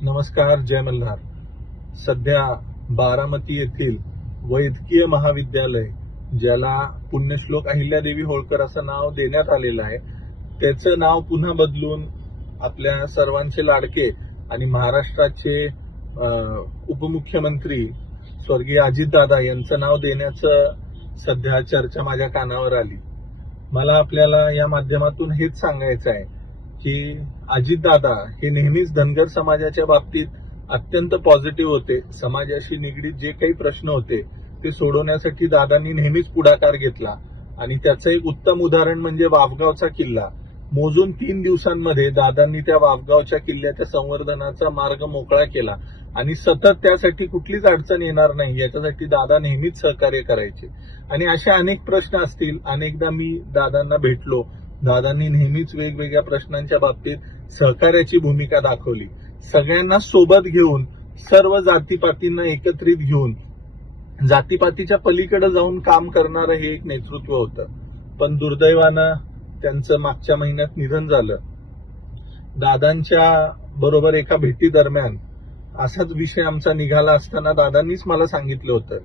नमस्कार, जय मल्हार. सध्या बारामती येथील वैद्यकीय महाविद्यालय, ज्याला पुण्यश्लोक अहिल्यादेवी होळकर असं नाव देण्यात आलेलं आहे, त्याचं नाव पुन्हा बदलून आपल्या सर्वांचे लाडके आणि महाराष्ट्राचे उपमुख्यमंत्री स्वर्गीय अजितदादा यांचं नाव देण्याचं सध्या चर्चा माझ्या कानावर आली. मला आपल्याला या माध्यमातून हेच सांगायचं आहे की अजितदादा हे नेहमीच धनगर समाजाच्या बाबतीत अत्यंत पॉझिटिव्ह होते. समाजाशी निगडीत जे काही प्रश्न होते ते सोडवण्यासाठी दादांनी नेहमीच पुढाकार घेतला आणि त्याचं एक उत्तम उदाहरण म्हणजे वाफगावचा किल्ला. मोजून 3 दिवसांमध्ये दादांनी त्या वाफगावच्या किल्ल्याच्या संवर्धनाचा मार्ग मोकळा केला आणि सतत त्यासाठी कुठलीच अडचण येणार नाही याच्यासाठी दादा नेहमीच सहकार्य करायचे. आणि अशा अनेक प्रश्न असतील. अनेकदा मी दादांना भेटलो. दादांनी नेहमीच वेगवेगळ्या प्रश्नांच्या बाबतीत सहकार्याची भूमिका दाखवली. सगळ्यांना सोबत घेऊन, सर्व जातीपातींना एकत्रित घेऊन, जातीपातीच्या पलीकडे जाऊन काम करणारं हे एक नेतृत्व होतं. पण दुर्दैवानं त्यांचं मागच्या महिन्यात निधन झालं. दादांच्या बरोबर एका भेटी दरम्यान असाच विषय आमचा निघाला असताना दादांनीच मला सांगितलं होतं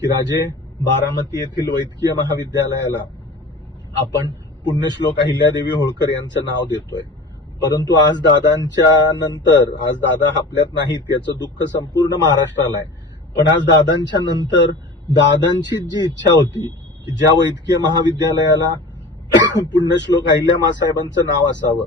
की राजे, बारामती येथील वैद्यकीय महाविद्यालयाला आपण पुण्यश्लोक अहिल्यादेवी होळकर यांचं नाव देतोय. परंतु आज दादांच्या नंतर, आज दादा आपल्यात नाहीत याचं दुःख संपूर्ण महाराष्ट्राला आहे. पण आज दादांच्या नंतर दादांची जी इच्छा होती की ज्या वैद्यकीय महाविद्यालयाला पुण्यश्लोक अहिल्या साहेबांचं नाव असावं,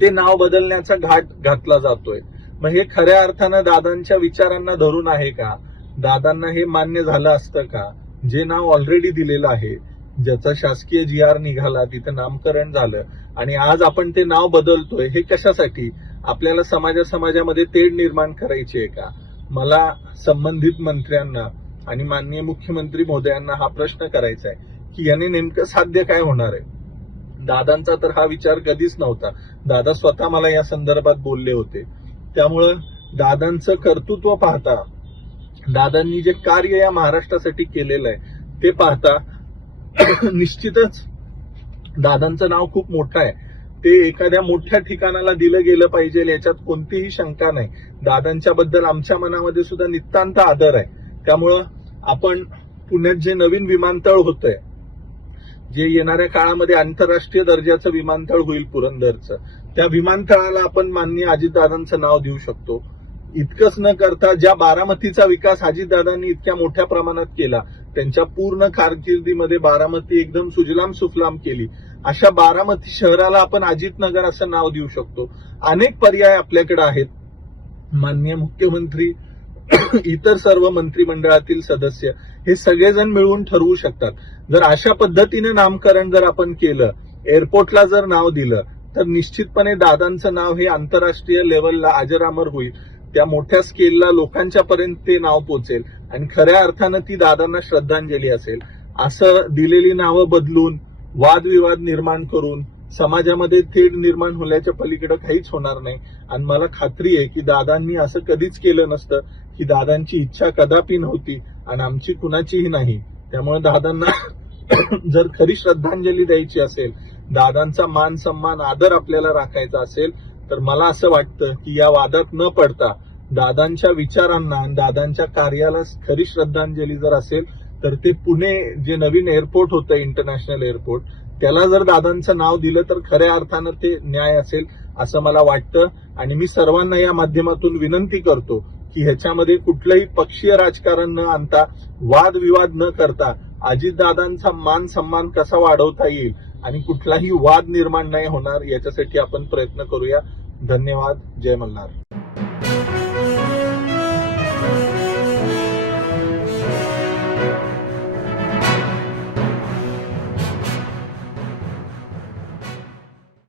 ते नाव बदलण्याचा घाट घातला जातोय. मग हे खऱ्या अर्थानं दादांच्या विचारांना धरून आहे का? दादांना हे मान्य झालं असतं का? जे नाव ऑलरेडी दिलेलं आहे, ज्याचा शासकीय GR निघाला, तिथं नामकरण झालं आणि आज आपण ते नाव बदलतोय, हे कशासाठी? आपल्याला समाजामध्ये तेढ निर्माण करायची आहे का? मला संबंधित मंत्र्यांना आणि माननीय मुख्यमंत्री महोदयांना हा प्रश्न करायचा आहे की याने नेमकं साध्य काय होणार आहे. दादांचा तर हा विचार कधीच नव्हता. दादा स्वतः मला या संदर्भात बोलले होते. त्यामुळं दादांचं कर्तृत्व पाहता, दादांनी जे कार्य या महाराष्ट्रासाठी केलेलं आहे ते पाहता निश्चितच दादांचं नाव खूप मोठं आहे. ते एखाद्या मोठ्या ठिकाणाला दिलं गेलं पाहिजे याच्यात कोणतीही शंका नाही. दादांच्या बद्दल आमच्या मनामध्ये सुद्धा नितांत आदर आहे. त्यामुळं आपण पुण्यात जे नवीन विमानतळ होतंय, जे येणाऱ्या काळामध्ये आंतरराष्ट्रीय दर्जाचं विमानतळ होईल पुरंदरचं, त्या विमानतळाला आपण माननीय अजितदादांचं नाव देऊ शकतो. इतकंच न करता ज्या बारामतीचा विकास अजितदादांनी इतक्या मोठ्या प्रमाणात केला, त्यांच्या पूर्ण कारकिर्दीमध्ये बारामती एकदम सुजलाम सुफलाम केली, अशा बारामती शहराला आपण अजितनगर असं नाव देऊ शकतो. अनेक पर्याय आपल्याकडे आहेत. माननीय मुख्यमंत्री, इतर सर्व मंत्रिमंडळातील सदस्य हे सगळेजण मिळून ठरवू शकतात. जर अशा पद्धतीने नामकरण जर आपण केलं, एअरपोर्टला जर नाव दिलं, तर निश्चितपणे दादांचं नाव हे आंतरराष्ट्रीय लेवलला अजरामर होईल. त्या मोठ्या स्केलला लोकांच्या पर्यंत ते नाव पोहोचेल आणि खऱ्या अर्थानं ती दादांना श्रद्धांजली असेल. असं दिलेली नावं बदलून, वादविवाद निर्माण करून समाजामध्ये तेढ निर्माण होण्याच्या पलीकडे काहीच होणार नाही. आणि मला खात्री आहे की दादांनी असं कधीच केलं नसतं, की दादांची इच्छा कदापि नव्हती आणि आमची कुणाचीही नाही. त्यामुळे दादांना जर खरी श्रद्धांजली द्यायची असेल, दादांचा मान सन्मान आदर आपल्याला राखायचा असेल, तर मला असं वाटतं की या वादात न पडता दादांच्या विचारांना आणि दादांच्या कार्याला खरी श्रद्धांजली जर असेल, तर ते पुणे जे नवीन एअरपोर्ट होतं, इंटरनॅशनल एअरपोर्ट, त्याला जर दादांचं नाव दिलं तर खऱ्या अर्थानं ते न्याय असेल असं मला वाटतं. आणि मी सर्वांना या माध्यमातून विनंती करतो की ह्याच्यामध्ये कुठलंही पक्षीय राजकारण न आणता, वादविवाद न करता अजितदादांचा मान सन्मान कसा वाढवता येईल आणि कुठलाही वाद निर्माण नाही होणार याच्यासाठी आपण प्रयत्न करूया. धन्यवाद. जय मल्हार.